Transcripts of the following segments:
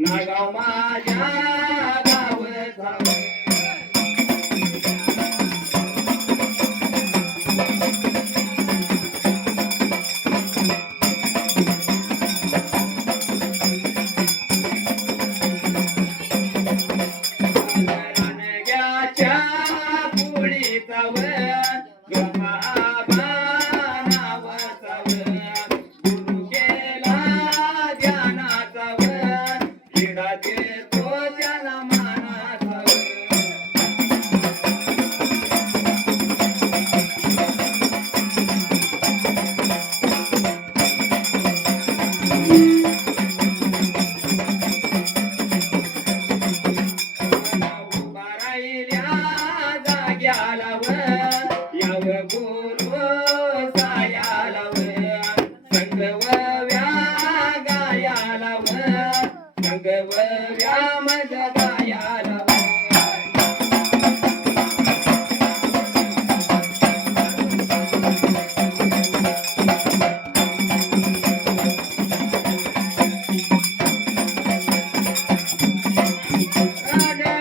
नागाव माझ्या गावचा रणग्याच्या पुळीचा वर गमाबा नावाचा वर गुरु केला ध्यानाचा वर लिडा देतो त्याला मानाचा उभा राहिल्या जाग्याला वर यावर गुरु सायाला वर संगव्या गायाला वर संगव्या मज गायाला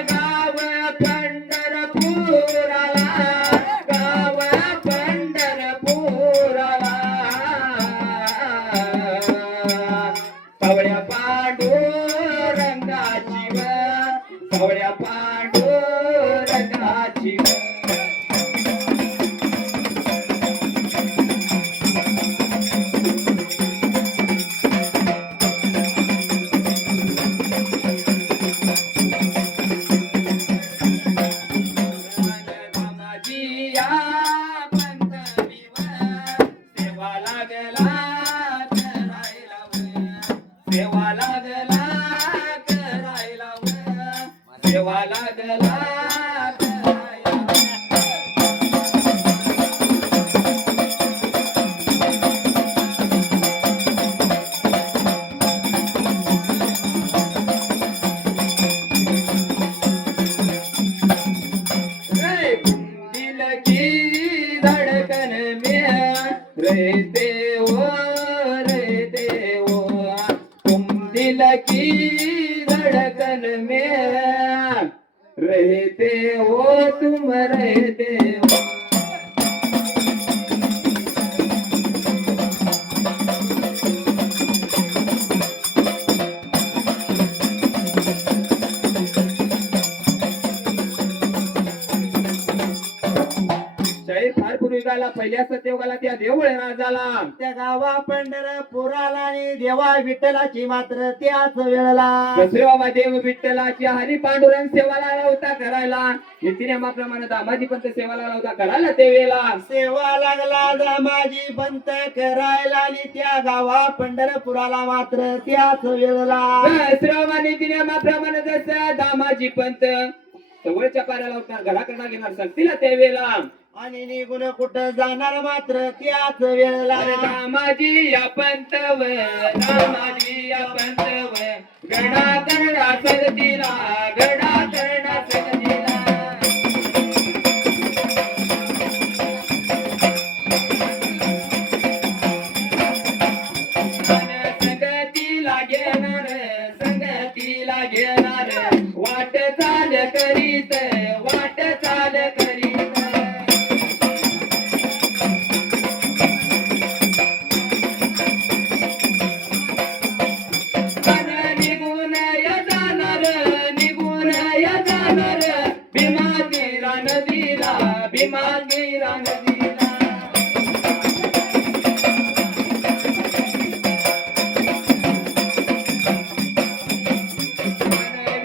गाव पंढरपुराला गाव पंढरपुराला सावळ्या पांडुरंगाची सावळ्या पांडुरंगाची धामाजिया पंढरीवर सेवा लागला करायला सेवा लागला करायला सेवा लागला दिल की धड़कन में रहते हो तुम दिल की धड़कन में रहते हो तुम रहते हो शाहीर फार पूर्वी गाला पहिल्या सत्ययुगाला त्या देऊळ राजाला त्या गावा पंढरपुराला आणि देवा विठ्ठलाची मात्र त्याच वेळेला दुसरे बाबा देव विठ्ठलाची हरी पांडुरंग सेवाला लावता करायला नित्यनेमाप्रमाणे दामाजी पंत सेवाला लावता करायला ते वेळेला सेवा लागला दामाजी पंत करायला आणि त्या गावा पंढरपुराला मात्र त्याच वेळेला दुसरे बाबा नित्यनेमाप्रमाणे जसं दामाजी पंत सवळच्या पाऱ्याला लावणार घराकडे घेणार सांगतील त्या वेळेला आणि निघून कुठं जाणार मात्र त्याच वेळेला दामाजी या पंतव दामाजी या पंतव गडा करडा सजतीला गडा करडा सजतीला संगतीला घेणार वाट चाल करीत वाट चाल करीत निघून या जाणार भीमागिरा नदीला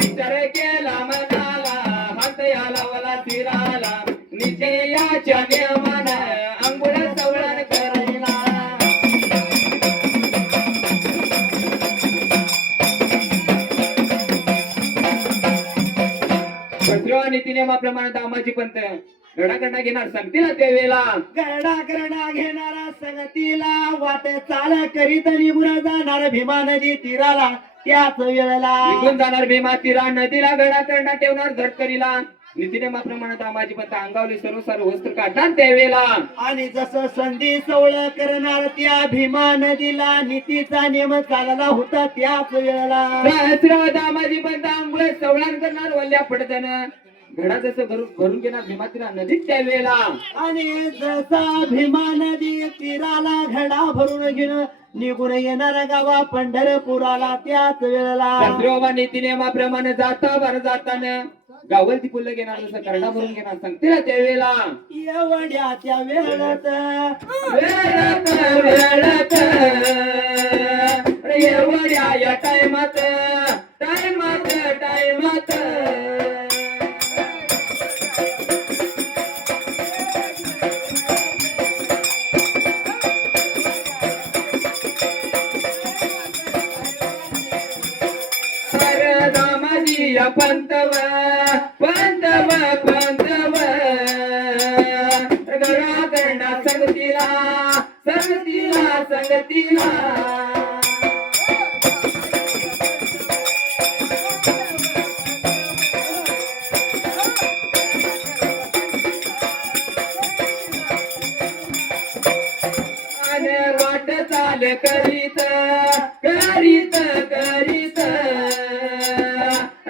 विचार केला मनाला हात याला वला तिराला निश्चयाच्या नियमान अंघोळ सवळण करायला नितीनेमाप्रमाणे दामाजी पंत गडाकडा घेणार सांगतील त्या वेळेला गडाकडा घेणारा संगतीला वाट चाल करीत निघून जाणार भीमा नदी तीराला त्याच वेळेला निघून जाणार भीमा तीरा नदीला गडाकडा ठेवणार धडकरीला नीतिनियमाप्रमाणे दामाजी पंत अंगावली सर्व वस्त्र काढणार त्यावेळेला आणि जसं संधी सवळ करणार त्या भीमा नदीला नीतीचा नियम चालला होता त्याच वेळेला सहस्र दामाजी पंत आंघोळ सवळान करणार वल्ल्या पडताना घडा जसं भरून घेणार भीमातीला नदीत त्यावेळेला आणि जसा भीमा नदी तीराला घडा भरून घेणं निघून येणार गावा पंढरपुराला त्याच वेळेला शास्त्रोबा नीतिनियमाप्रमाणे जाताना गावलती पुल्ल घेणार जसं करडा भरून घेणार सांगते ना त्यावेळेला एवढ्या त्या वेळात वेळात एवढ्या या टायमात दामाजी पंतव घरा करणार संगतीला आणि वाट चाल करीत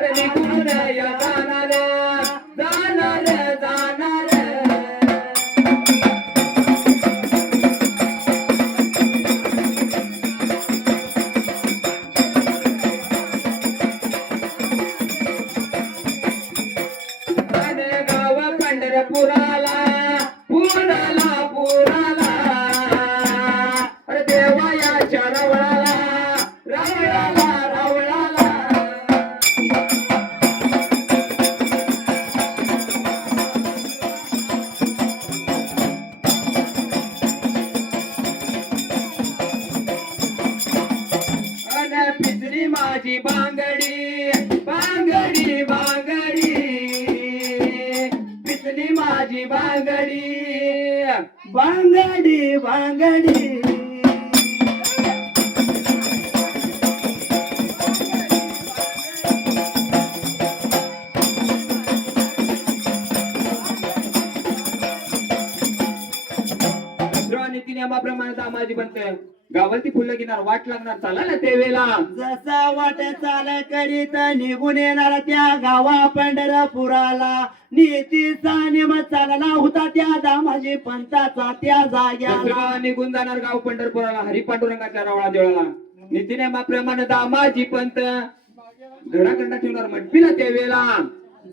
निघून या जाणार आणि गाव पंढरपुराला पुराला अरे देवायाच्या रावळाला अन पिसरी माझी बांगडी पिसली माझी बांगडी नीतिनियमाप्रमाणे दामाजी पंत गावालती फुलं घेणार वाट लागणार चाला ना त्यावेळेला जसा वाट चाल करीत निघून येणार त्या गावा पंढरपुराला नीतीचा नियम चालला होता त्या दामाजी पंताचा त्या जाग्याला दसरा निघून जाणार गाव पंढरपुराला हरिपांडुरंगाच्या रावळा देवळाला नीतिनियमाप्रमाणे दामाजी पंत घडाखंडा ठेवणार मंडपीला त्यावेळेला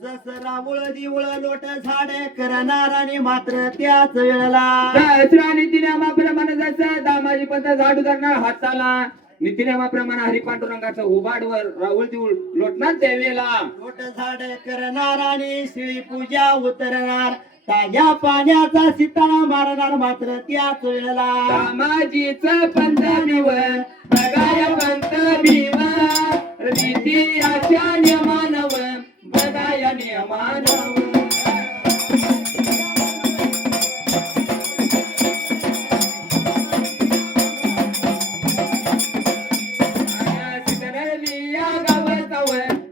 जसं रावळ दिवळ लोट झाडे करणार आणि मात्र त्याच वेळेला दसरा नीतिनियमाप्रमाणे जसं दामाजी पंत झाड उधरणार हाताला नीतिनियमाप्रमाणे हरिपांडुरंगाचं उभाडवर राहुल देऊळ लोटणार त्यावेळेला लोट झाडे करणार आणि श्री पूजा उतरणार ताज्या पाण्याचा सितारा मारणार मात्र त्याच वेळेला दामाजीच पंत भिवर बघाय पंत भिवर नीतीच्या नियमानव बघाय नियमानव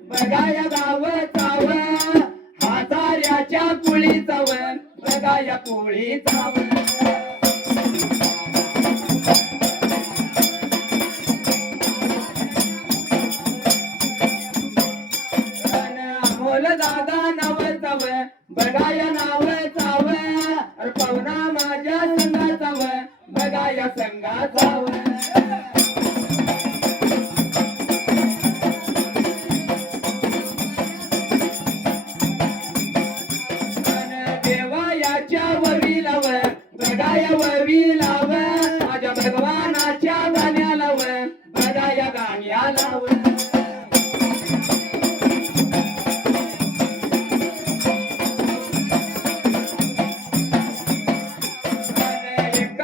बघाय गाव चाव हाताऱ्याच्या कुळी चाव बघाय कुळी चाव अमोल दादा नाव चाव बघाय नाव चाव पवना माझ्या संगा चाव बघाय संगा चाव ववीलाव माझ्या भगवानाच्या गाण्याला बघाया गाण्याला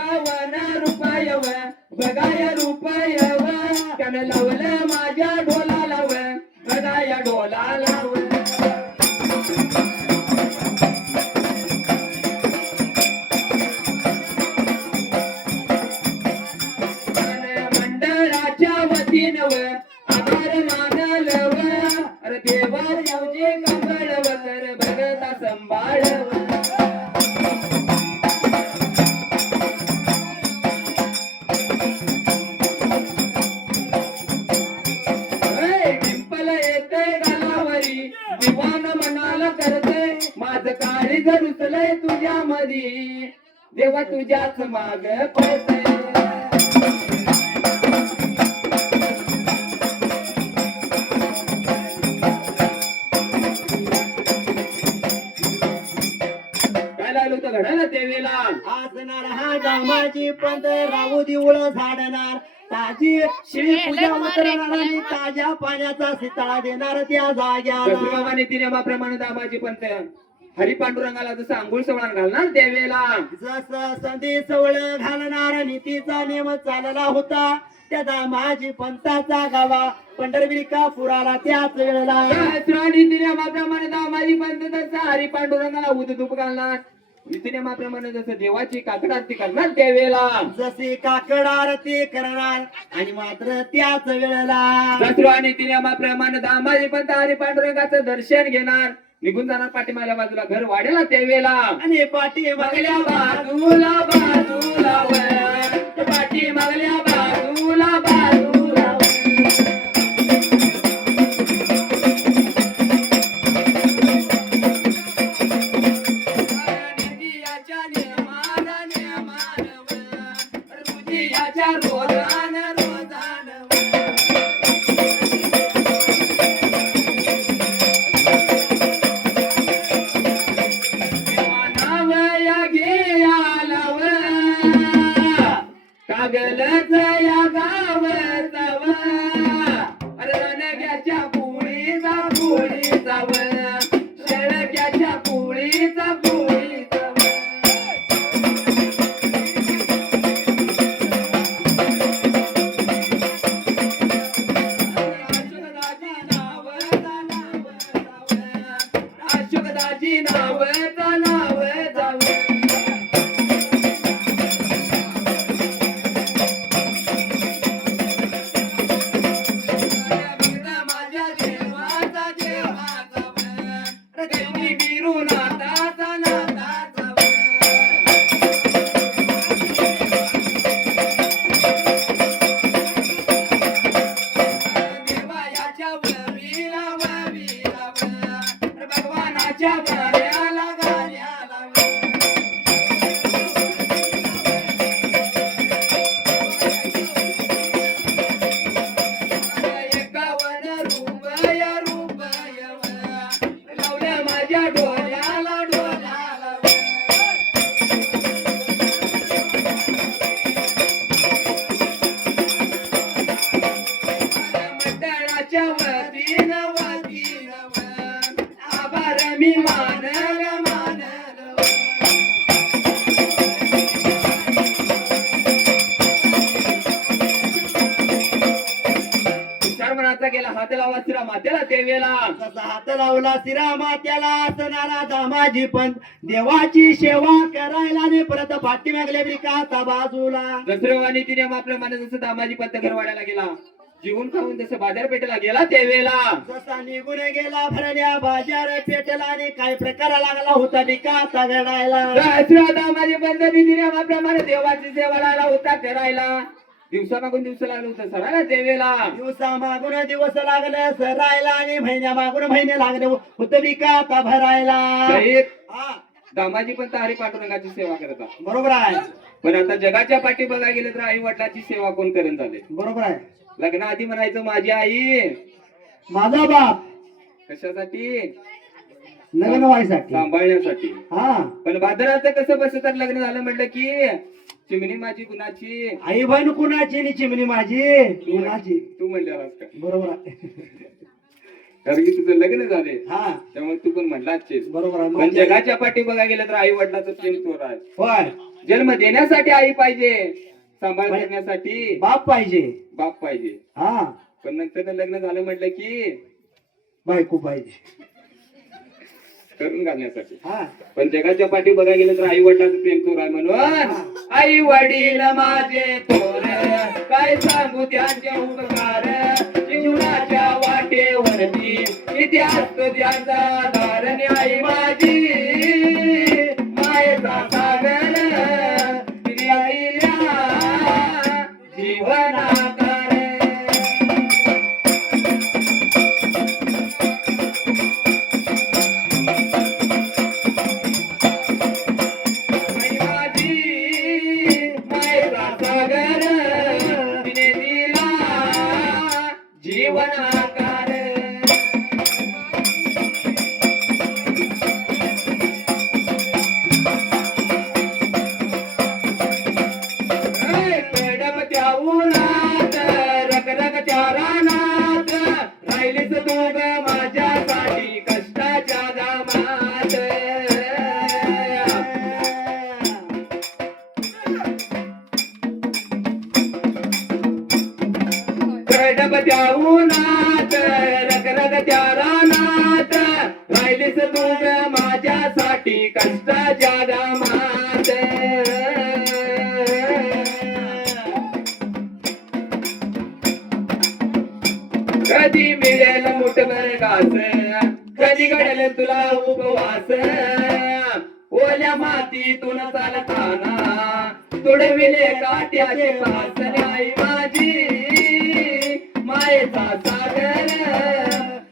₹51 बघाया रुपयव त्यानं लावलं माझ्या ढोलाला बघाया ढोलाला आभार मानलव अरे देवा देवजी कंगळव तर भगता दिवान मनाला करते माझं काळीज रुसलंय तुझ्या मधी देवा तुझ्याच माग पळते काय लागलं होतं घडायला ते वेळेला असणार हा दामाजी पंत राहू दिवळ झाडणार ताजी श्री पूजा उतरणार आणि ताज्या पाण्याचा सिताळा देणार त्या जाग्याला दसबाबा नीतीनियमाप्रमाणे दामाजी पंत हरी पांडुरंगाला जसं आंघोळ सवळण घालणार त्यावेळेला जसं संधी सवळ घालणार नीतीचा नियम चालला होता त्या दामाजी पंताचा गावा पंढरविका पुराला त्याच वेळेला नीतीनियमाप्रमाणे दामाजी पंत तसं हरी पांडुरंगाला उदधूप घालणार नीतीनियमाप्रमाणे जसं देवाची काकड आरती करणार त्यावेळेला जसे काकड आरती करणार आणि मात्र त्याच वेळेला दसरा नीतीनियमाप्रमाणे दामाजी पंत हरी पांडुरंगाचं दर्शन घेणार निघून जाणार पाठीमागल्या बाजूला घर वाढेला त्यावेळेला आणि पाठी मागल्या बाजूला बाजूला वर पाठी मागल्या बाजूला बाजूला रोजान रोजान कागलच या गाव जाव रणग्याच्या पोळीचा पोळी जाव शेळक्याच्या पोळीचा पोळी जाव अशोकदाची नाव नाव जाव गेला हात लावला सिरा मातेला त्यावेळेला जसा हात लावला सिरा मात्याला असणारा दामाजी पंत देवाची सेवा करायला आणि परत पाठीमागल्या ब्रिकाचा बाजूला दसऱ्या नीतीनियमाप्रमाणे जसं दामाजी पंत घर वाढायला गेला जीवन खाऊन जसं बाजारपेठेला गेला त्यावेळेला जसा निघून गेला भरल्या बाजारपेठेला आणि काय प्रकार लागला होता बिकाचा घडायला दसऱ्या दामाजी पंत नीतीनियमाप्रमाणे देवाची सेवा लागला होता करायला दिवसा मागून दिवस लागलं होतं सरायला त्यावेळेला दिवसा मागून दिवस लागले सरायला आणि महिन्या मागून महिने लागले होत बिकाचा भरायला हा दामाजी पंत हरी पांडुरंगाची सेवा करतात बरोबर आहे पण आता जगाच्या पाठी बघायला गेलं तर आई वडिलांची सेवा कोण करून झाले बरोबर आहे लग्नाआधी म्हणायचं माझी आई माझा बाप कशासाठी लग्न व्हायसाठी सांभाळण्यासाठी हा पण बाजाराचं कसं बस तर लग्न झालं म्हटलं की चिमणी माझी कुणाची आई बहीण कुणाची आणि चिमणी माझी कुणाची तू म्हणलेलास का बरोबर आहे कारण की तुझं लग्न झाले हा त्यामुळे तू पण म्हणलाच बरोबर आहे पण जगाच्या पाठी बघायला गेलं तर आई वडिलाचं प्रेम चोर आहे होय जन्म देण्यासाठी आई पाहिजे सांभाळ करण्यासाठी बाप पाहिजे बाप पाहिजे हा पण नंतर लग्न झालं म्हटलं की बायको पाहिजे करून घालण्यासाठी हा पण जगाच्या पाठी बघायला गेलं तर आई वडिलांचं प्रेम चोर आहे म्हणून आई वडील माझे थोर काय सांगू त्यांचे उपकार जीवनाच्या वाटेवरती इतिहास त्यांचा धारणे आई माझी मायेचा सागर तिने आईला जीवनाकार तू ग माझ्यासाठी कष्टाच्या घामात कडब त्या उन्हात रगरग त्या रानात राहिलीस तू ग माझ्यासाठी कष्टाच्या घामात कधी मिळेल मुठभर घास कधी घडेल तुला उपवास ओल्या मातीतून चालताना तुडविले काट्याचे पास आई माझी मायेचा सागर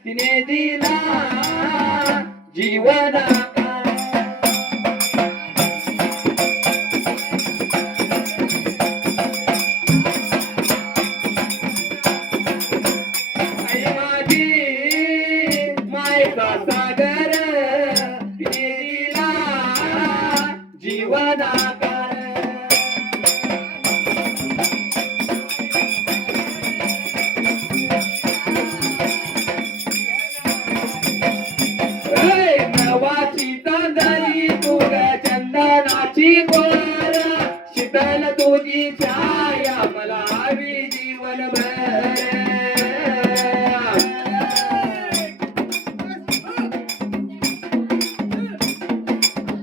तिने दिला जीवना आई माझी मायेचा सागर तिने दिला जीवनाकार नवाची तांदळी तुग चंदनाची गोर शीतल तुझी छाया मला हवी जीवनभर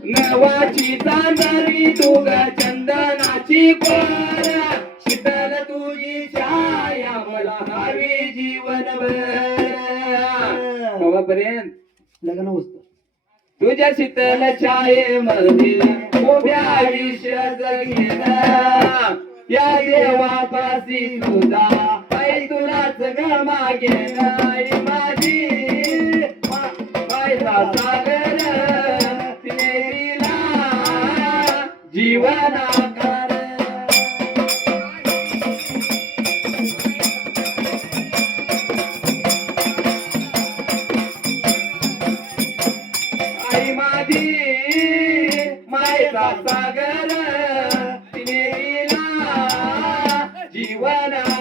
नवाची तांदळी तुग चंदनाची गोर शीतल तुझी छाया मला हवी जीवनभर कवापर्यंत लग्न होतं तुझ्या शीतल छायेमध्ये उभ्या आयुष्य जगेन या देवापाशी तुझा आई तुलाच ग मागेन आई माझी मायचा सागर तिने दिला जीवनाकार आई माझी मायेचा सागर तिने दिला जीवनाकार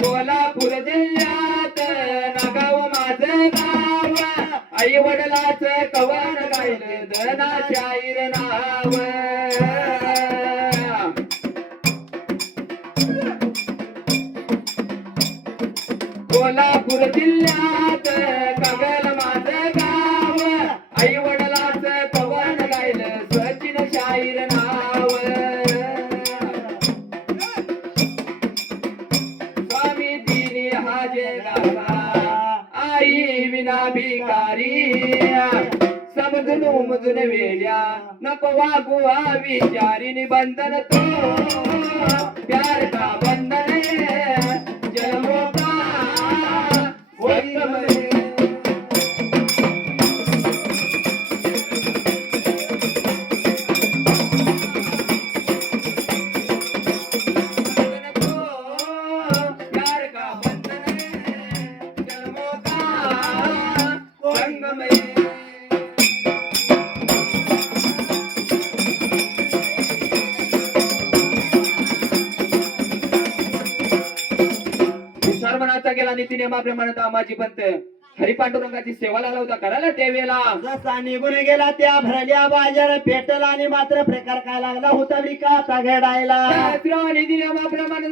कोल्हापूर जिल्ह्यात नागाव माझं गाव आई वडिलाच कवन गायलं धना शाहीर नाव कोल्हापूर जिल्ह्यात कागल माझं गाव आई वडिलाच कवन गायलं सचिन शाहीर नाव स्वामी तिने हाजे गावा आई विना भिकारी समजून उमजून वेड्या नको वागू हा विचारी बंधन तो प्यार का बंधन जन्मों का वंदन प्यार का बंधन जन्मों का संगम सर्वनाचा गेला नीती नियमाप्रमाणे दामाजी पंत हरिपांडुरंगाची सेवा लागला होता करायला त्यावेळेला जसा निघून गेला त्या भरल्या बाजार पेटला आणि मात्र प्रकार काय लागला होता विकाचा घडायला नीती नियमाप्रमाणे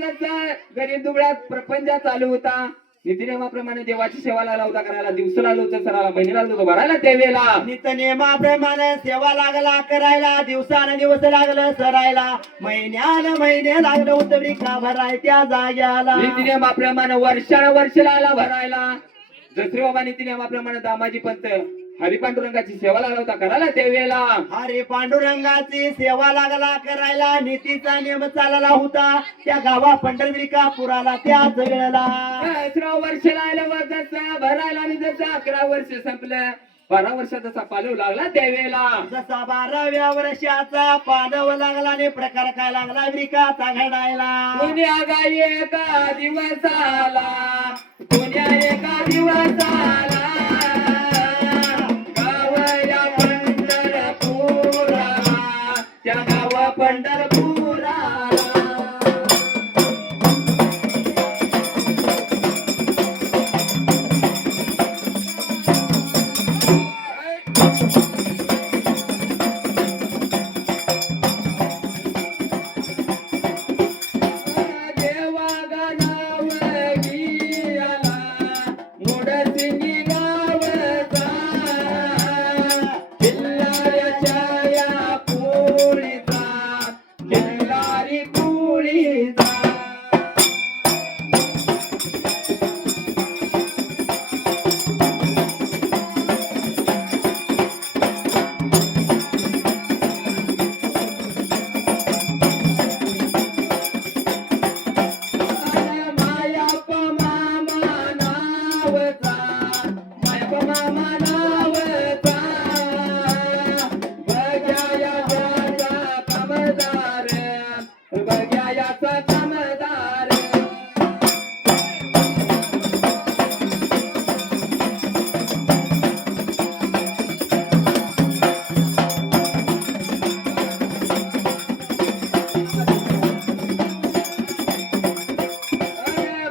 गरीब दुबळ्यात प्रपंच चालू होता नीती नियमाप्रमाणे देवाची सेवा लागला होता करायला दिवस लागलो होतं सराला महिने लागलो होतं भरायला त्यावेळेला नित नियमाप्रमाणे सेवा लागला करायला दिवसानं दिवस लागलं सरायला महिन्यानं महिने लागलं होतं विका भराय त्या जाग्याला नीती नियमाप्रमाणे वर्ष लागला भरायला जसरी बाबा नीती नियमाप्रमाणे दामाजी पंत हरिपांडुरंगाची सेवा लागला होता करायला त्यावेळेला हरी पांडुरंगाची सेवा लागला करायला नीतीचा नियम चालला होता त्या गावा पंढरविका पुराला त्या जगळला 11 वर्ष लागलं जसं भरायला आणि जसं 11 वर्ष संपलं 12 वर्षाचा पालव लागला त्यावेळेला जसा 12व्या वर्षाचा पालव लागला आणि प्रकार काय लागला विकाचा घडायला पुण्या गाई एका दिवसाला पुण्या एका दिवसाला गावया पंढरपुरा त्या गावा पंढरपुराला. देवा गाव गियाला मोडसिंगी गावचा किल्लाऱ्याच्या या पोळीचा किल्लारी पोळीचा. मायाप मामा नावचा मायाप मामा नावचा बघ्यायाचा कामदार बघ्यायाचा कामदार.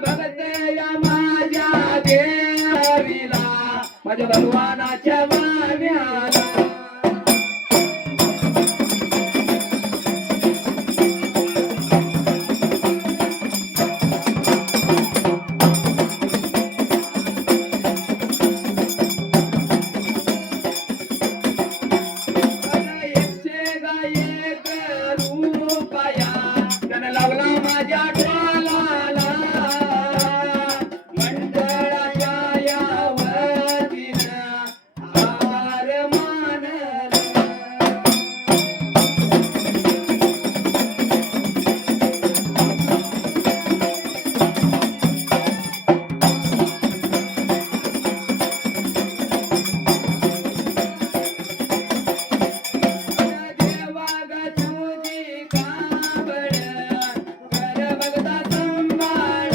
भगते या माझ्या देवीला माझ्या भगवानाच्या मान्याला. एकशे एक रुपया त्यानं लावला माझ्या डोलाला मंडळाच्या या वतीनं आभार मानलं. देवा ग तुझी काबड कर बघता संभाळ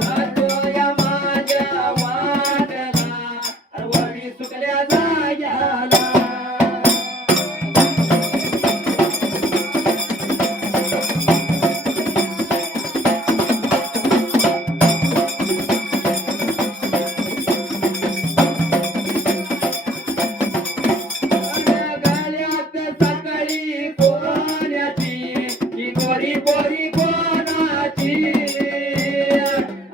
जातो या माझ्या वाटला वडी सुकल्या जायला. गळ्यात सकाळी कोण्याची ही गोरी गोरी कोणाची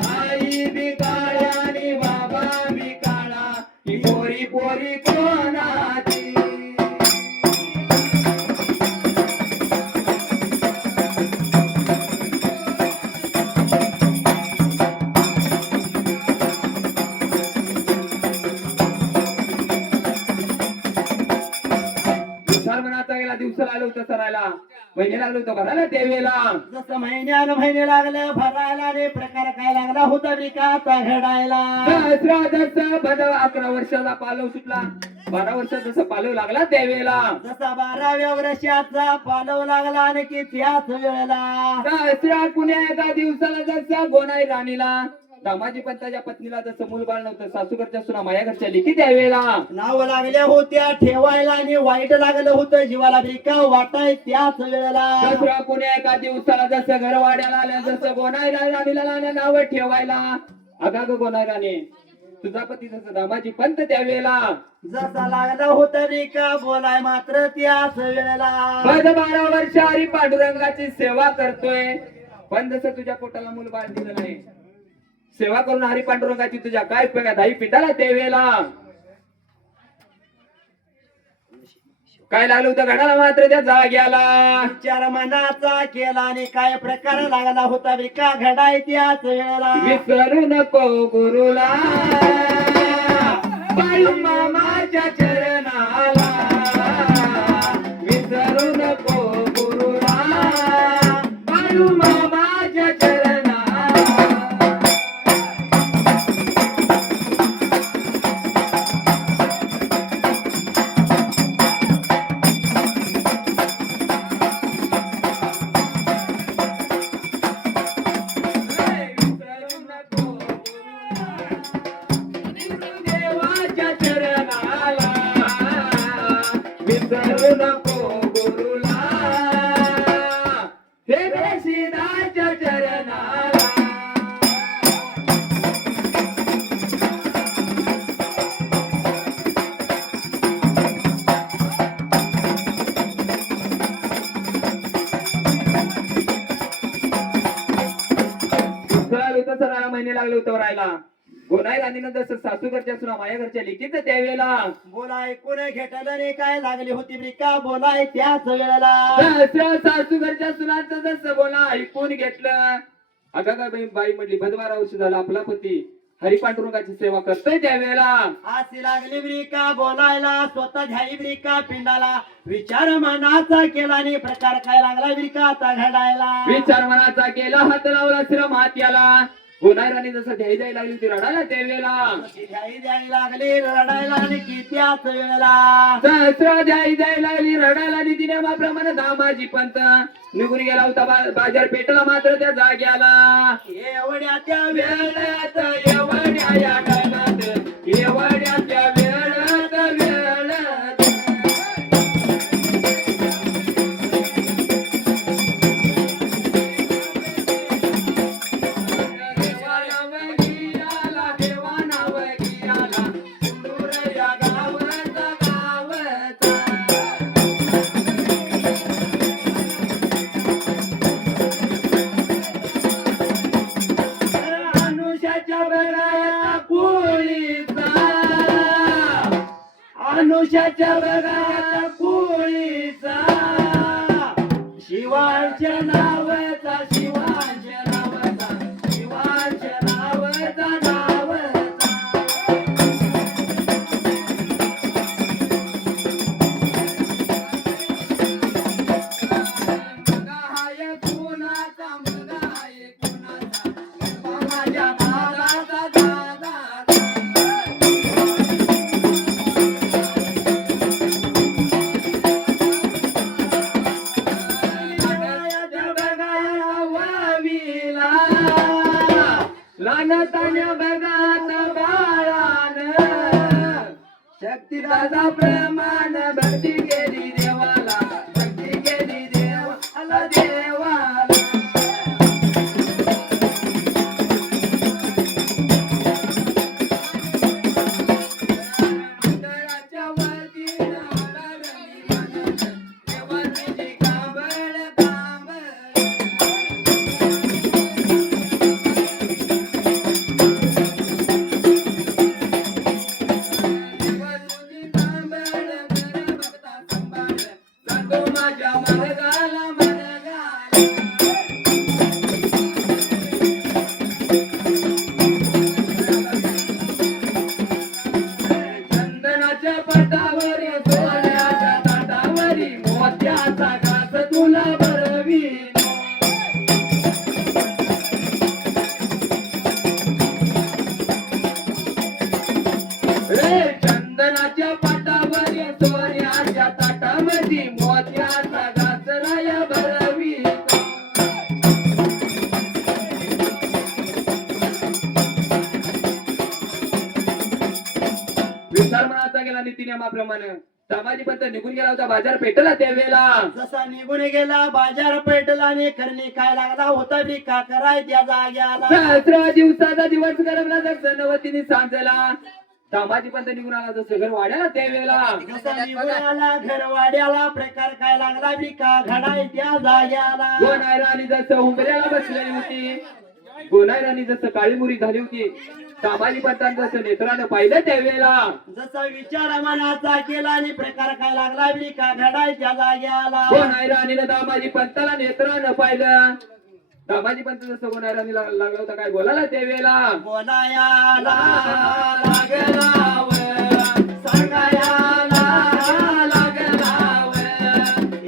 आई बी काळ्या आणि बाबा बी काळा ही गोरी गोरी कोणाची. सर्वनाचा गेला दिवसाला आलो होतं सरायला महिने लागलो होतं भरायला देवीला. जसं महिन्यानं महिने लागले भरायला रे प्रकार काय लागला होता विकाचा घडायला. दसरा जसं भदव 11 वर्षाचा पालव सुटला 12 वर्षात जसं पालव लागला देवीला. जसा 12व्या वर्षाचा पालव लागला आणि की त्याच वेळेला दसरा कुण्या एका दिवसाला जसा गोनाई राणीला दामाजी पंताच्या पत्नीला जसं मूल बाळ नव्हतं सासूकडच्या सुना माया घरच्या लिखी द्यावेला नाव लागल्या होत्या ठेवायला आणि वाईट लागलं होतं जीवाला भिका वाटाय त्याच वेळेला. दसरा कुण्या एका दिवसाला जसं घरवाड्याला आल्या जसं गोनाई राणीला नाव ठेवायला. अगा ग गोनाई राणी तुझा पती जसं दामाजी पंत त्यावेळेला जसा लागला होता भिका बोलाय मात्र त्याच वेळेला. 12 वर्ष हरी पांडुरंगाची सेवा करतोय पण जसं तुझ्या पोटाला मूल बाळ दिलं नाही सेवा करून हरी पांडुरंगाची तुझ्या काय उपयोग दाई पिटाला त्यावेळेला. काय लागलं होतं घडाला मात्र त्या जाग्याला. विचार मनाचा केला आणि काय प्रकार लागला होता भिका घडाय त्याच वेळेला. विसरू नको गुरुला बाळू मामाच्या चरणाला विसरू नको गुरुला बाळू मामाच्या चरणाला. देवाच्या चरणाला विसरू नको महिने लागले होते राहायला. गोनाई राणीनं जसं सासू घरच्या सुना माया घरच्या लेकीचं त्यावेळेला बोलाय कोणी घेतलं रे काय लागली होती ब्रिका बोलाय त्याच वेळेला सहस्र सासू घरच्या सुनांचं जसं बोला ऐकून घेतलं. अगं का बाई म्हटली 12 वर्ष झालं आपला पती हरिपांडुरंगाची सेवा करतोय त्यावेळेला अशी लागली ब्रिका बोलायला स्वतः घ्याई ब्रिका पिंडाला विचार मनाचा केला आणि प्रकार काय लागला ब्रिका आता घडायला विचार मनाचा केला हात लावला श्रम हात्याला. गोनाई राणी जसं ध्याई द्यायला लागली होती रडायला त्यावेळेला घ्याई द्यायला लागली रडायला आणि कित्याच वेळेला सहस्र ध्याई द्यायला लागली रडायला आणि तिने माप्रमाणे दामाजी पंत निघून गेला होता बाजार पेटला मात्र त्या जाग्याला. एवढ्या त्या वेळात एवढ्या या टायमात एवढ्या त्या वेळात अनुषाच्या बघा कुळीचा शिवांच्या नावाचा शिवांच्या नावाचा शिवांच्या नावाचा हाय कुणाचा मुलगा हाय कुणाचा माझ्या मालाचा दादा लहानतान्या बघात बाळान शक्ती दादा प्रमाण भक्ती केली देवाला भक्ती केली देवाला देवाला मंडळाच्या वतीनं देवाची कांबळ कांबळ माझ्या मार्गाला चंदनाच्या पटावर सोन्याच्या ताटावरी मोत्याचा घास तुला बरवी रे चंदनाच्या पटावर सोन्याच्या ताटामध्ये मोत्याचा घास राया भरवी विचार मनाचा गेला नीतिनियमाप्रमाणे समाजी पंत निघून गेला होता बाजार पेटला त्यावेळेला जसा निघून गेला बाजार पेटला आणि करणे काय लागला होता ब्रिका कराय त्या जाग्याला सहस्र दिवसाचा दिवस गरमला जसं नवतीने सांजला समाजी पंत निघून आला जसं घर वाड्याला त्यावेळेला जसा निघून आला घरवाड्याला प्रकार काय लागला ब्रिका घडाय त्या जाग्याला गोनाई राणी जसं उंबऱ्याला बसलेली होती गोनाई राणी जसं काळीमुरी झाली होती समाजी पंतांचं जसं नेत्रानं पाहिलं त्यावेळेला जसा विचार मनाचा केला आणि प्रकार काय लागला ब्रिका घडाय त्या जाग्याला गोनाई राणीनं दामाजी पंताला नेत्रानं पाहिलं. दामाजी पंत जसं गोनाई राणीला लागला होता काय बोलायला त्यावेळेला बोलायाला लागला व सांगायाला लागला व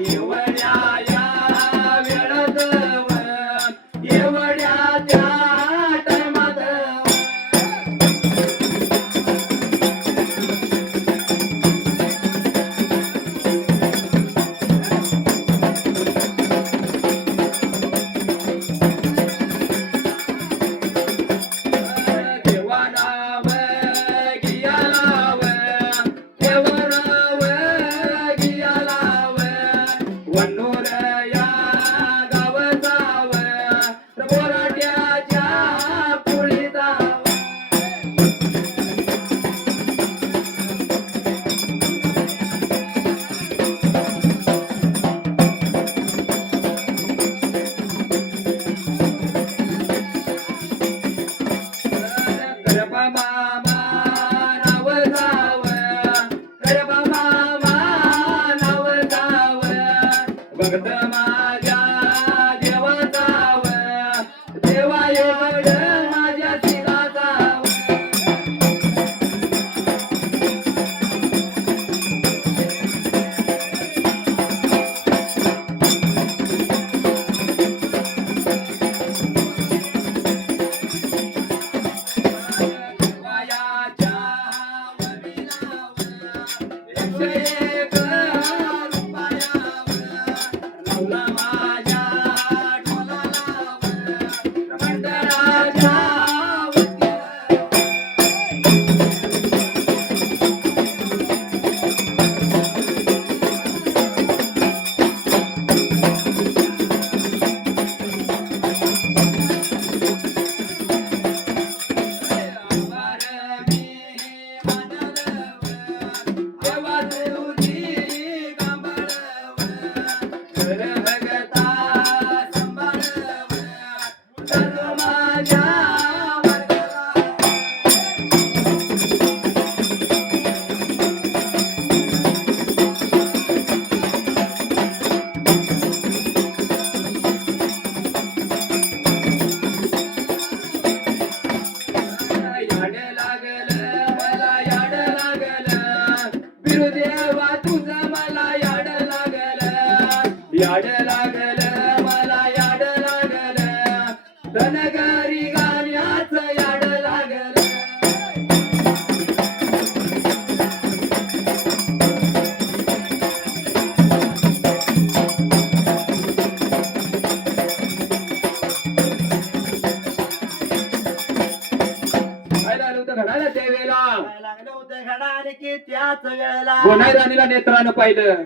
एवढ्या या वेळात व एवढ्या त्या टायमात देवानाम गियाला भक्त माझ्या देवाचा देवा एवढ माझ्या शिलाचा याड लागल मला याड लागल धनगरी गाण्याच याड लागल काय झालं होतं घडायला त्यावेळेला लागलं होतं घडाने की त्याच वेळेला गोनाई राणीला नेत्रानं पाहिलं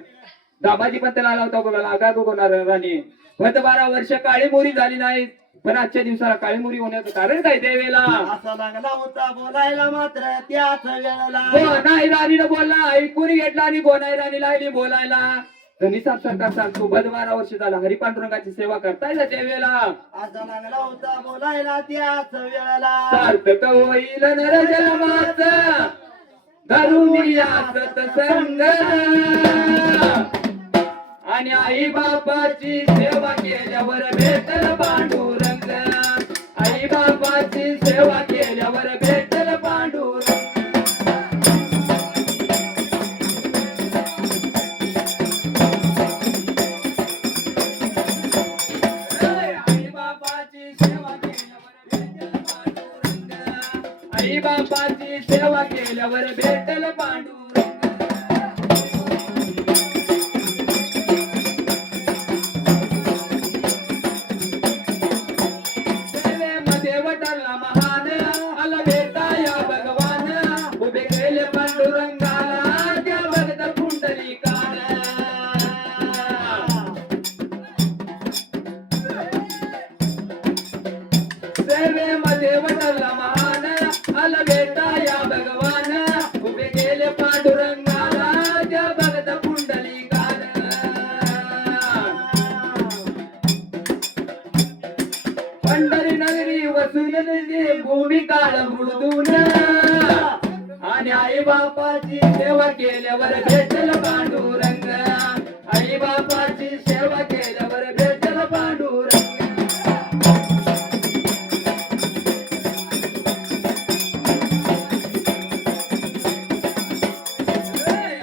दामाजी पण त्याला आला होता बोलायला आगा गो गोनाई राणी फक्त 12 वर्ष काळी मोरी झाली नाही पण आजच्या दिवसाला काळी मोरी होण्याचं कारण काय त्यावेळेला असा लागला होता बोलायला मात्र त्याच वेळेला गोनाई राणीनं बोलला ऐकून घेतला आणि गोनाई राणी लागली बोलायला धनीसाब सरकार सांगतो 12 वर्ष झाला हरी पांडुरंगाची सेवा करताय ना त्यावेळेला असा लागला होता बोलायला त्याच वेळेला सार्थक होईल नर जन्माच धरून यासत संग आणि आई बापाची सेवा केल्यावर भेटल पांडुरंग आई बापाची सेवा केल्यावर भेटल पांडुरंग आई बापाची सेवा केल्यावर भेटल पांडुरंग आई बापाची सेवा केल्यावर भेटल पांडुरंग सेवेमध्ये वटला महान आला भेटाया भगवान उभे केले पांडुरंगाला त्या भगत पुंडलिकान सेवेमध्ये वटला महान आला भेटाया भगवान उभे केले पांडुरंगाला त्या भगत पुंडलिकान पंढरी नगरी वसून भूमी काळ मृदून आणि आई बापाची सेवा केल्यावर भेटल पांडुरंग आई बापाची सेवा केल्यावर भेटल पांडुरंग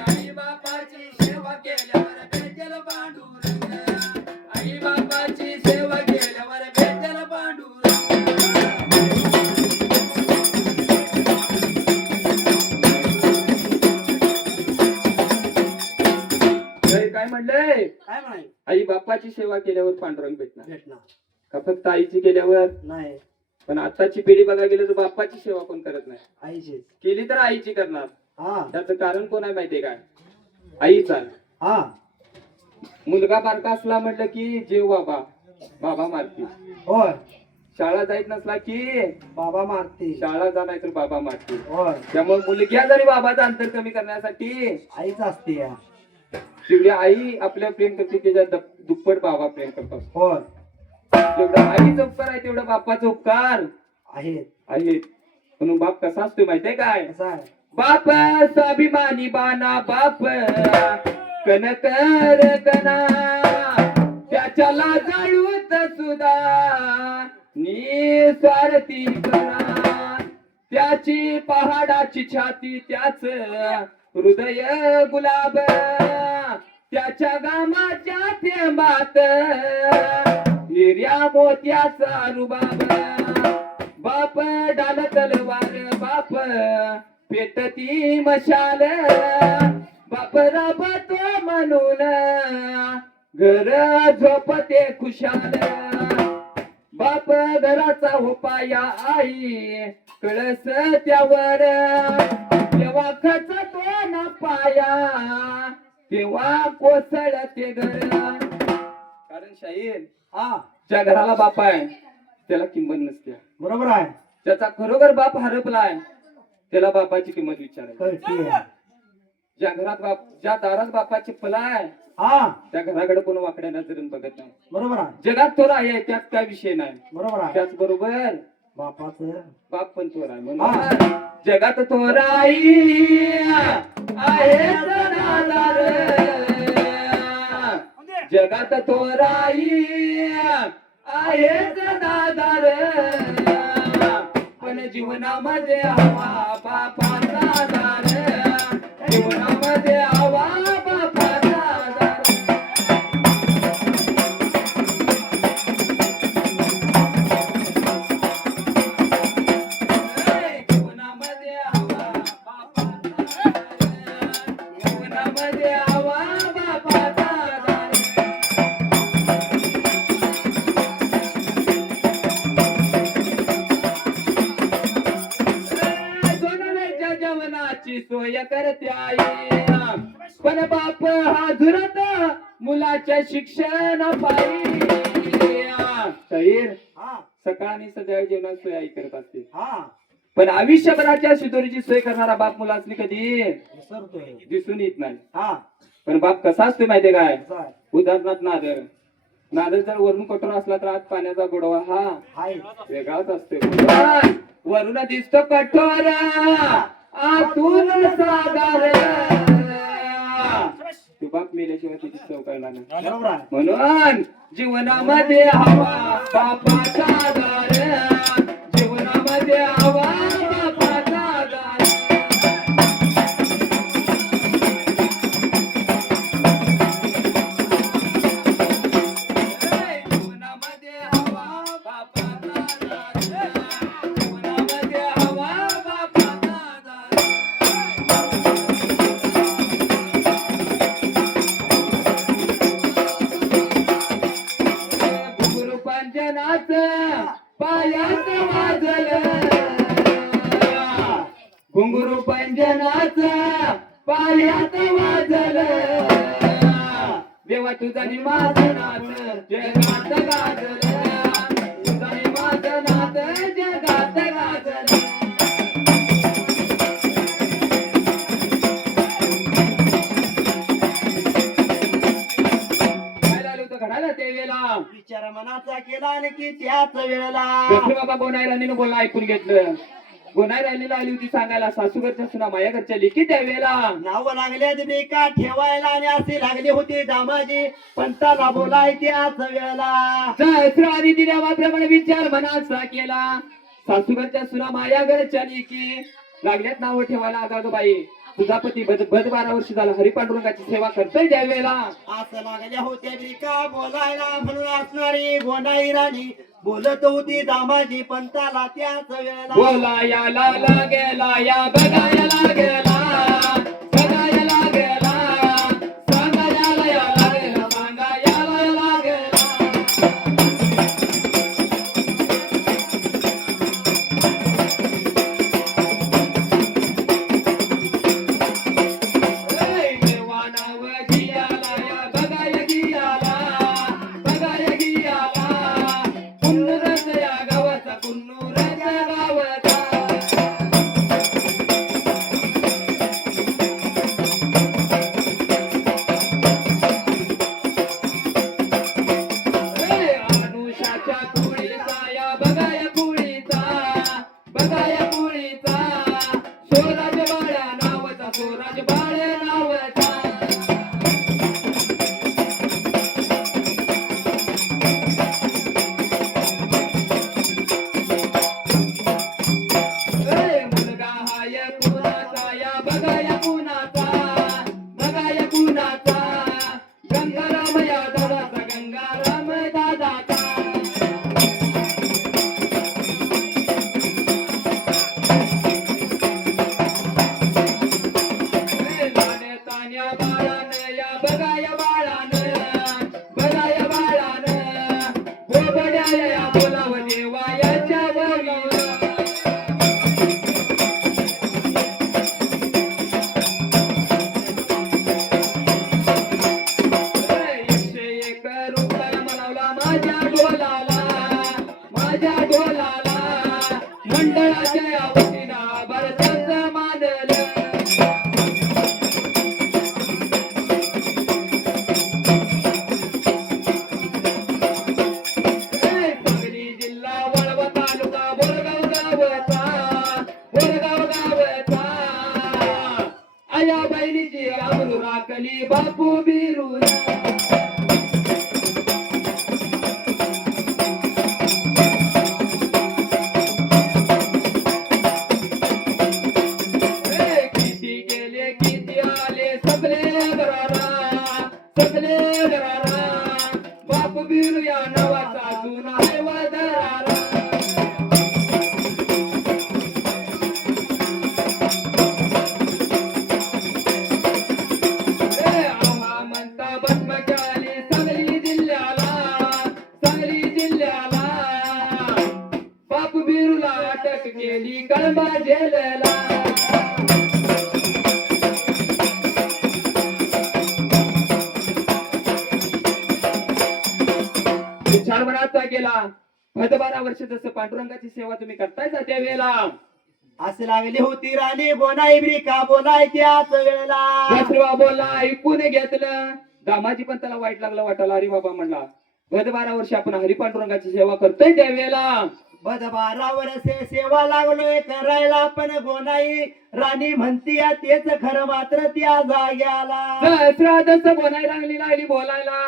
आई बापाची सेवा केल्यावर भेटल पांडुरंग आई बापाची सेवा केल्यावर भेटल पांडुरंग काय म्हणलंय काय म्हणाय आई बापाची सेवा केल्यावर पांडुरंग भेटणार भेटणार का फक्त आईची केल्यावर नाही पण आताची पिढी बघा गेलं तर बापाची सेवा कोण करत नाही आईची केली तर आईची करणार हा त्याचं कारण कोण आहे माहितीये काय आईचा हा मुलगा बारका असला म्हटलं की जीव बाबा बाबा मारती होय शाळा जायत नसला की बाबा मारते शाळा जा नाही तर बाबा मारती होय त्यामुळे मुलग्या जरी बाबाचं अंतर कमी करण्यासाठी आईच असते या तेवढी आई आपल्या प्रेम करते त्याच्या दुप्पट बाबा प्रेम करतो होय जेवढा आईचा उपकार आहे तेवढा बापाचा उपकार आहेत आहे म्हणून बाप कसा असतो माहितीये काय कसं आहे बाप स्वाभिमानी बाना बाप कनकर कना त्याच्याला जाळूत सुद्धा निस्वार्थी कणा, त्याची पहाडाची छाती त्याच हृदय गुलाब, त्याच्या गामाच्या थेंबात हिर्या मोत्याचा रुबाब, बाप डाल तलवार बाप पेटती मशाल, बाप राबतो म्हणून घर झोपते खुशाल, बाप घराचा उपाया आई कळस त्यावर, तेव्हा खचतो ना पाया तेव्हा कोसळते घर. कारण शाहीर हा ज्या घराला बाप आहे त्याला किंमत नसते, बरोबर आहे. ज्याचा खरोखर बाप हरपलाय त्याला बापाची किंमत विचारायची. कळते. ज्या घरात बाप, ज्या दारात बापाची फलाय हा त्या घराकडे कोण वाकड्या नजरेने बघत नाही. बरोबर आहे. जगात थोडा आहे त्यात काय विषय नाही, बरोबर आहे. त्याचबरोबर बापाचं बाप पण थोरा आहे. म्हणून जगात थोराई आहे जनादार, जगात थोराई आहे जनादार, पण जीवनामध्ये हवा बापाचा दार, जीवनामध्ये हवा बापाचा दार. जीवनामध्ये हवा बापाचा दार, जीवनामध्ये हवा बापाचा दार. सोनव्याच्या जेवणाची सोय करते आई, पण बाप हा झुरत मुलाच्या शिक्षण पायी. शाहीर हा सकाळ आणि संध्याकाळी जेवणाची सोय आई करत असते, हा पण आयुष्यभराच्या शिदोरीची सोय करणारा बाप मुलासनी कधी विसरतोय. दिसून येत नाही. हा पण बाप कसा असतो माहितीये काय? असं आहे. उदाहरणार्थ नादर, नादर जर वरून कठोर असला तर आत पाण्याचा गोडवा हा आहे. वेगळाच असतो. वरून दिसतो कठोर आतून सागर, तू बाप मेल्याशिवाय तुझी चव करणार नाही. बरोबर आहे. म्हणून जीवनामध्ये हवा बापाचा दार, जीवनामध्ये हवा बापाचा दार. जीवनामध्ये हवा बापाचा दार, जीवनामध्ये हवा बापाचा दार. गुरु पंजनाच पायात वाजल, घुंगरू पंजनाच पायात वाजल, देवा तुझा निमाज नाच जगात गाजल, तुझा निमाज नाच जगात गाजल. काय झालं होतं घडायला ते वेळेला विचार मनाचा केला आणि की त्याच वेळेला गफरी बाबा गोनाई राणीनं बोलणं ऐकून घेतलं. गोनाई राणीला आली होती सांगायला सासूघरच्या सुना मायाघरच्या लेकी त्या वेळेला नाव लागल्या बेका ठेवायला आणि असे लागले होते दामाजी पंताला बोलाय त्याच वेळेला. सहस्रादी दिल्याप्रमाणे विचार मनाचा केला. सासूघरच्या सुना मायाघरच्या लेकी लागल्यात नाव ठेवायला. अगं बाई तुझा पती बद 12 वर्ष झाला हरिपांडुरंगाची सेवा करतोय त्या वेळेला. असं लागल्या होत्या बेका बोलायला म्हणून असणारी गोनाई राणी बोलत होती दामाजी पंताला त्याच वेळेला. बोलायला लागेला या बघायला गेला, बघायला गेला, सांगायला या लागेला, सांगायला लागेला. देवानाव गियाला या बघाय गियाला, बघाय गियाला, कुन्नूरच या गावाचा, कुन्नूरच गावाचा. दरारा बाप बिरू या नावाचा जुना आहे वा दरारा आम्हा म्हणता बसमचाली सांगली जिल्ह्याला बाप बिरूला अटक केली कळंबा जेलला विचार मनाचा गेला 12 वर्ष जसं पांडुरंगाची सेवा तुम्ही करताय ना त्यावेळेला असे लागली होती राणी बोनाई ब्रिका बोलाय त्याच वेळेला दसरा बोलला ऐकून घेतलं दामाजी पण त्याला वाईट लागलं वाटायला अरे बाबा म्हणला 12 वर्ष आपण हरी पांडुरंगाची सेवा करतोय त्यावेळेला 12 वर्षे सेवा लागलोय करायला पण गोनाई राणी म्हणती तेच खरं मात्र त्या जाग्याला दसरा दस बोलायला लागली बोलायला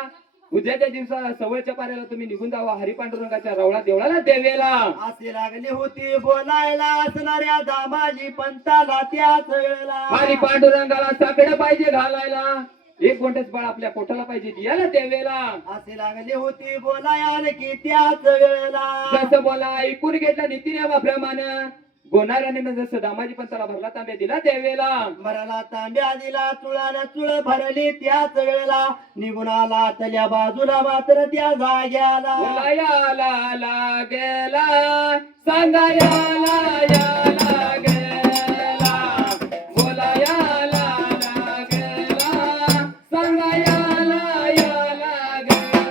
उद्याच्या दिवसा सवयच्या पाऱ्याला तुम्ही निघून जावा हरी पांडुरंगाच्या रवळा देवळाला देवेला असे लागली होती बोलायला असणाऱ्या दामाजी पंताला त्याच वेळेला हरी पांडुरंगाला साकडं पाहिजे घालायला एक गोंडच बाळ आपल्या पोटाला पाहिजे दियाला देवेला असे लागली होती बोलाय की त्याच वेळेला जसं बोला ऐकून घेतला नीतीनियमाप्रमाणे गोनाऱ्याने जसं दामाजी पंताला भरला तांब्या दिला त्यावेळेला भरला तांब्या दिला चुळाला चुळ भरली त्याच वेळेला निघून आला तल्या बाजूला मात्र त्या जाग्याला बोलायाला लागेला सांगायाला याला गेला बोलायाला लागेला सांगायाला याला गेला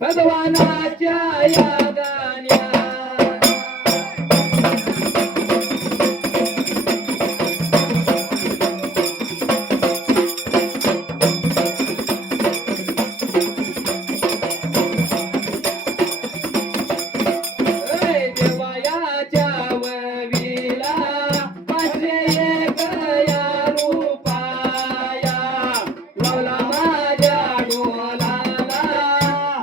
भगवानाच्या या गाण्या देवायाच्या ववीला पाचशे एक या रूपाया लावला माझ्या डोलाला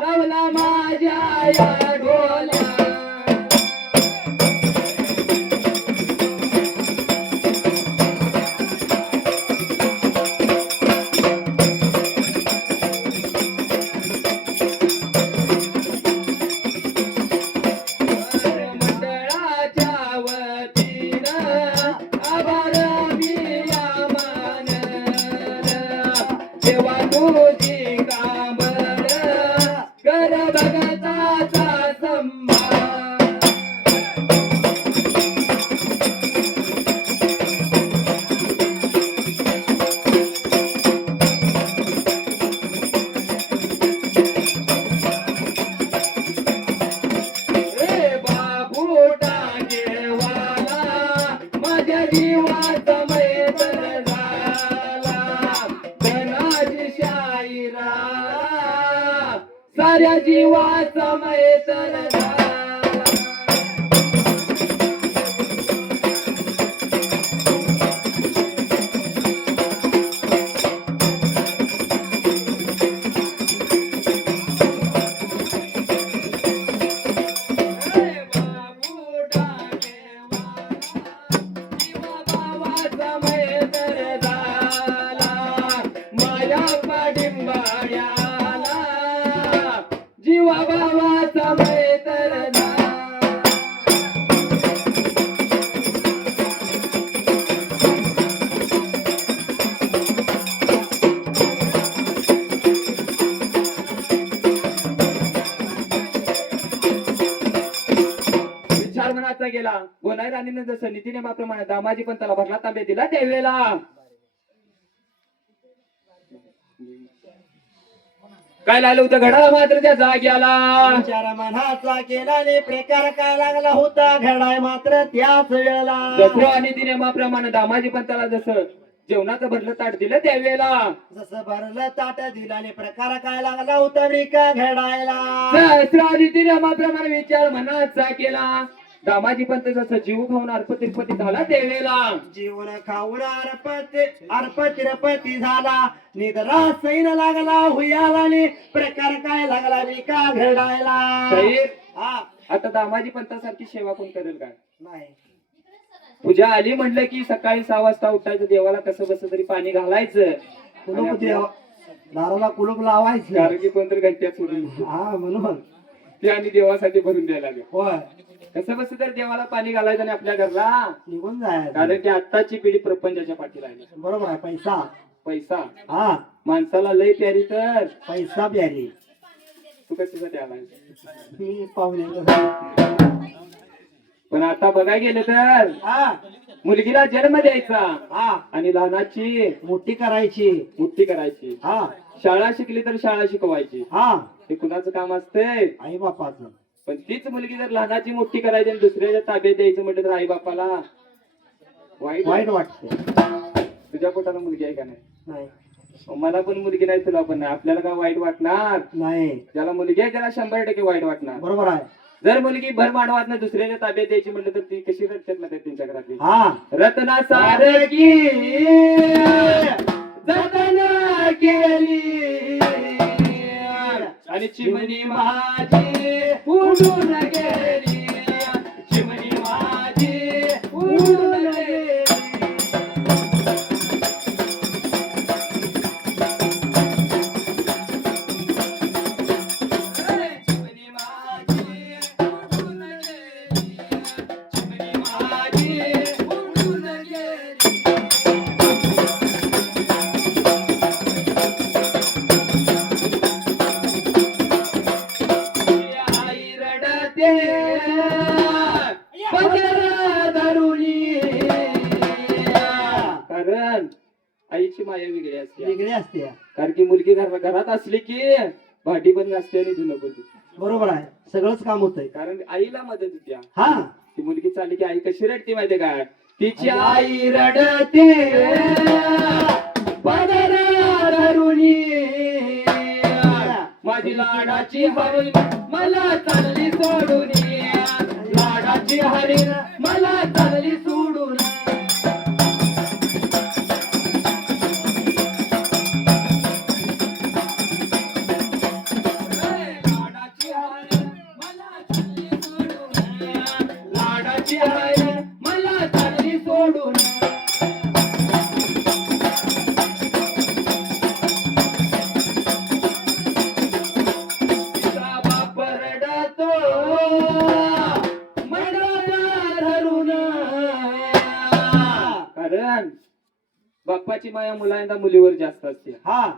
लावला माझ्या या डोला मंडळाच्या वतीनं आभार बिया मानलं देवा तुझी कांबळ कर भगताचा सन्मान रे बाबू टाकेवाला माझ्या जीवाचा मैत्र झाला धनाजी शाहिरा साऱ्या जीवाचा मैत्र झाला रे विचार मनाचा गेला. गोनाई राणीने जसं नीतिनियमाप्रमाणे दामाजी पंताला भरला तांबे दिला त्यावेळेला काय लागलं होतं घडाला मात्र त्या जाग्याला. विचार मनाचा केला प्रकार काय लागला होता घडाय मात्र त्याच वेळेला. दसरा आणि नियमाप्रमाणे दामाजी पंताला जसं जेवणाचं भरलं ताट दिलं त्यावेळेला जसं भरलं ताट दिलाने प्रकार काय लागला होता का घडायला. दसरा आणि नियमाप्रमाणे विचार मनाचा केला. दामाजी पंत जसं जीव खाऊन अर्पतिरपती झाला त्यावेळेला जीवन खाऊन अर्पतिरपती झाला. निद्रा सैन लागला हुयाला प्रकार काय लागला का घडायला. साहेब, हा आता दामाजी पंतासारखी सेवा कोण करेल काय. नाही पूजा आली म्हटलं की सकाळी 6 वाजता उठायचं, देवाला कसं बस तरी पाणी घालायचं, कुलूप दाराला कुलूप लावायचं कारण की कोणतरी घंट्यात सोडून हा म्हणून ते आणि देवासाठी भरून द्यायला लागेल. होय कसं बस तर देवाला पाणी घालायचं आणि आपल्या घरला, निघून जायचं. कारण की आत्ताची पिढी प्रपंचाच्या पाठीला आहे. बरोबर आहे. पैसा पैसा हा माणसाला लय प्यारी तर पैसा प्यारी. तू कशासाठी आलाय. मी पाहुणे पण आता बघायला गेलं तर हा मुलगीला जन्म द्यायचा हा आणि लहानाची मोठी करायची मुक्ती करायची. हा शाळा शिकली तर शाळा शिकवायची. हा हे कुणाचं काम असतंय. आई बापाचं. पण तीच मुलगी जर लहानाची मोठी करायची आणि दुसऱ्याच्या ताब्यात द्यायचं म्हटलं तर आई बापाला वाईट वाईट वाटते. तुझ्या पोटाला मुलगी आहे का नाही. नाही मला पण मुलगी नाही, तुला पण नाही. आपल्याला काय वाईट वाटणार. नाही ज्याला मुलगी आहे त्याला 100% वाईट वाटणार. बरोबर आहे. जर मुलगी भर मानवात ना दुसऱ्याच्या ताब्यात द्यायची म्हटलं तर ती कशी रडतात ना त्यांच्या घरातली. हा रत्ना सारखी जतन केली आणि चिमणी माझी उडून गेली. चिमणी माझी उडून गेली. चिमणी माझी उडून गेली. चिमणी माझी उडून गेली. आई रडते पदर धरुणी. कारण आईची माया वेगळी असते. वेगळी असते. कारण की मुलगी घरात असली की भांडी पण नसते आणि धुणं पण धुते. बरोबर आहे. सगळंच काम होतंय. कारण आईला मदत होत्या. हा ती मुलगी चालली की आई कशी रडते माहितीये का. तिची आई रडते पदर धरुणी. माझी लाडाची हरीण मला चालली सोडून. लाडाची हरीण मला चालली सोडून. लाडाची हरीण मला चालली सोडून. लाडाची हरीण मला चालली सोडून. तिचा बाप रडतो मनाला धरून. कारण बाप्पाची माया मुलांना मुलीवर जास्त असते. हा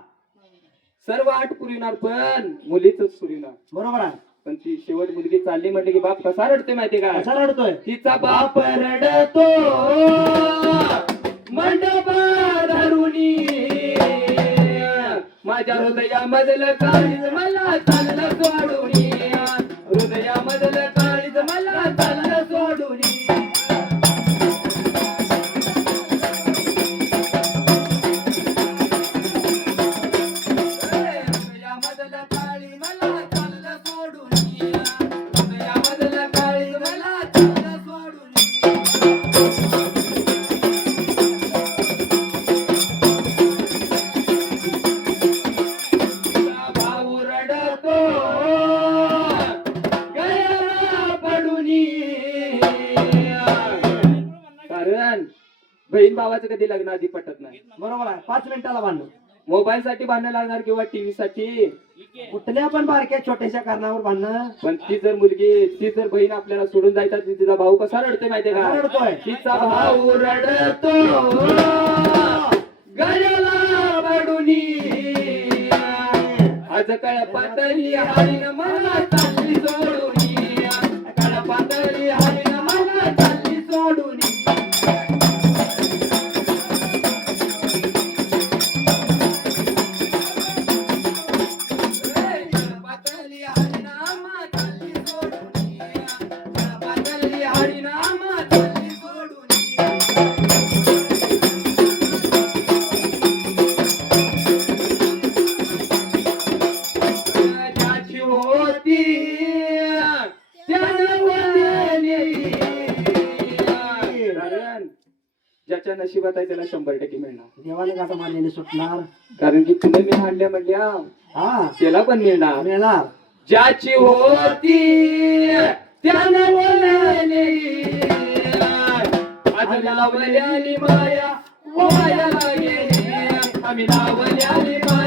सर्व आठ पुरविणार पण मुलीच पुरविणार. बरोबर आहे. पण ती शेवट मुलगी चालली म्हणजे की बाप कसा रडते माहितीये का. कसा रडतोय. तिचा बाप रडतो मंडप धरुणी. माझ्या हृदयामधलं काळीज मला चाललं सोडून. हृदयामधलं काळीज मला चाललं सोडून. हृदयामधलं काळीज मला चाललं सोडून. हृदयामधलं काळीज मला चाललं सोडून. भाऊ रडतो गळ्याला पडूनी. कारण बहीण भावाचं कधी लग्न आधी पटत नाही. बरोबर आहे. 5 मिनिटाला भांडण. मोबाईल साठी भांडण लागणार किंवा टीव्ही साठी. कुठल्या पण बारक्या छोट्याशा कारणावर भांडण. पण ती जर बहीण आपल्याला सोडून जायचा तिचा भाऊ कसा रडते माहितीये कसा का. रडतोय. तिचा भाऊ रडतो गळ्याला पडूनी. आज कळपातली हरीण मला चालली सोडून. कळपातली हरीण हरिनामाची जोडून ज्याची होती त्यानं वंदनी. कारण ज्याच्या नशिबात आहे त्याला 100% मिळणार. देवाने का मारलेले सुटणार. कारण की तुला मी हाणल्या म्हणल्या हा त्याला पण मिळणार. मिळणार. ज्याची होती त्यानं वंदनी. आज लावलेली माया वाया गेली. आम्ही लावलेली माया